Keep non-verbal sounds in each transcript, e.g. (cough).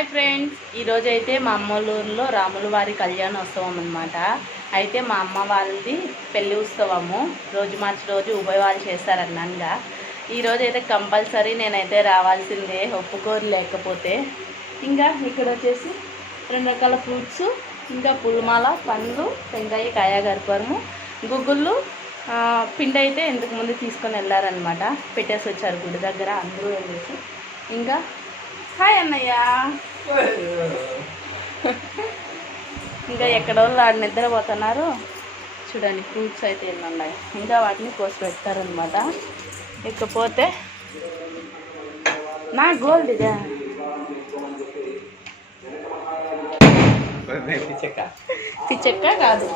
Hi friends. ఈరోజు అయితే మా అమ్మలూరులో రాముల వారి కళ్యాణోత్సవం అనమాట అయితే మా అమ్మ వాళ్ళది పెళ్ళి ఉత్సవము. రోజు మార్చి రోజు ఉభయ వాళ్ళు చేస్తారన్నానుగా ఈరోజు అయితే కంపల్సరీ నేనైతే రావాల్సిందే ఒప్పుకోరు లేకపోతే. ఇంకా ఇక్కడ వచ్చేసి రెండు రకాల ఫ్రూట్స్ ఇంకా పుల్మాల పండ్లు టెంకాయ కాయ గర్పరము గుగ్గుళ్ళు పిండి అయితే ఇంతకు ముందు తీసుకొని వెళ్ళారనమాట పెట్టేసి వచ్చారు గుడి దగ్గర అందరూ వెళ్ళేసి. ఇంకా హాయ్ అన్నయ్య. (laughs) ఇంకా ఎక్కడో ఆడ నిద్రపోతున్నారు. చూడండి ఫ్రూట్స్ అయితే ఎన్ని ఉన్నాయి. ఇంకా వాటిని కోసి పెడతారనమాట ఇకపోతే నా గోల్డ్ ఇదే. పిచ్చక్క? కాదు.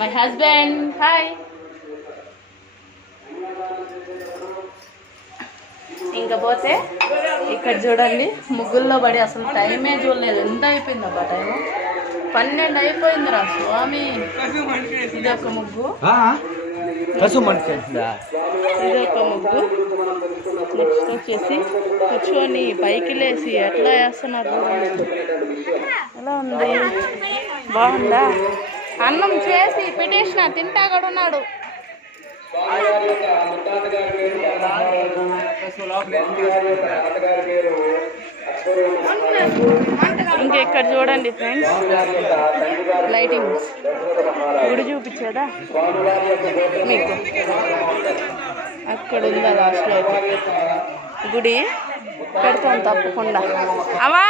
మై హస్బెండ్ హాయ్ ఇంకా పోతే ఇక్కడ చూడండి ముగ్గుల్లో పడి అసలు టైమే చూడలేదు. ఎంత అయిపోయింది అబ్బా టైము పన్నెండు అయిపోయింది రా స్వామి. ఇది ఒక ముగ్గు. ఇది ఒక ముగ్గు. నెక్స్ట్ వచ్చేసి కూర్చొని పైకి లేసి ఎట్లా వేస్తున్నారు. ఎలా ఉంది? బాగుందా? అన్నం చేసి పెట్టేసిన తింటా కూడా ఉన్నాడు. ఇంకెక్కడ చూడండి ఫ్రెండ్స్? లైటింగ్స్ గుడి చూపించేదా మీకు. అక్కడ ఉందా లాస్ట్లో గుడి? పెడతాను తప్పకుండా. అవా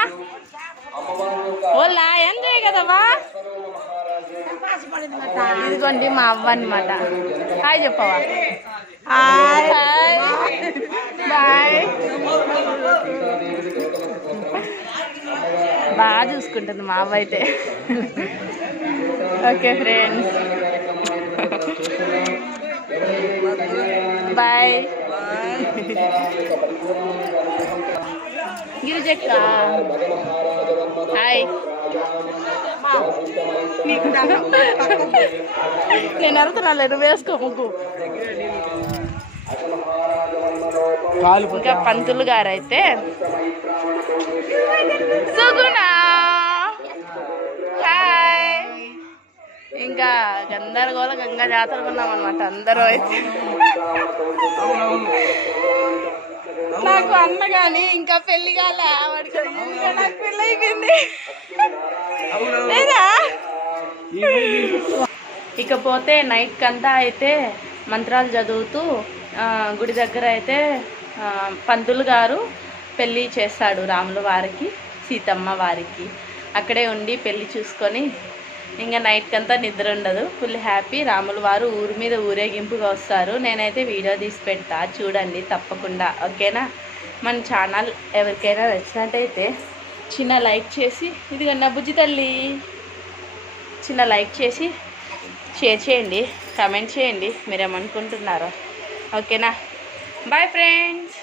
ఓలా ఎంజాయ్ కదవా ఇదిగోండి మా అవ్వ అనమాట హాయ్ చెప్పవా? హాయ్ బాయ్ బాగా చూసుకుంటుంది మా అవ్వ అయితే. ఓకే ఫ్రెండ్స్ బాయ్ గిరిజక్క హాయ్ నేను వెళ్తున్నా లేదు వేసుకో ముగ్గు. ఇంకా పంతులు గారు అయితే హాయ్ ఇంకా గందరగోళ గంగా జాతర ఉన్నాం అనమాట అందరూ అయితే. నాకు అన్న కానీ ఇంకా పెళ్ళి కాలే. వాడికి నాకు పెళ్ళి అయిపోయింది. లేదా? ఇకపోతే నైట్ కంతా అయితే మంత్రాలు చదువుతూ గుడి దగ్గర అయితే ఆ, పంతులు గారు పెళ్ళి చేస్తాడు రాముల వారికి సీతమ్మ వారికి. అక్కడే ఉండి పెళ్ళి చూసుకొని ఇంకా నైట్కి అంతా నిద్ర ఉండదు. Full happy. రాములు వారు ఊరి మీద ఊరేగింపుగా వస్తారు. నేనైతే వీడియో తీసి పెడతా. చూడండి తప్పకుండా. ఓకేనా? మన ఛానల్ ఎవరికైనా నచ్చినట్టయితే చిన్న లైక్ చేసి ఇదిగో నా బుజ్జి తల్లి. చిన్న లైక్ చేసి షేర్ చేయండి. కామెంట్ చేయండి. మీరేమనుకుంటున్నారో. ఓకేనా బాయ్ ఫ్రెండ్స్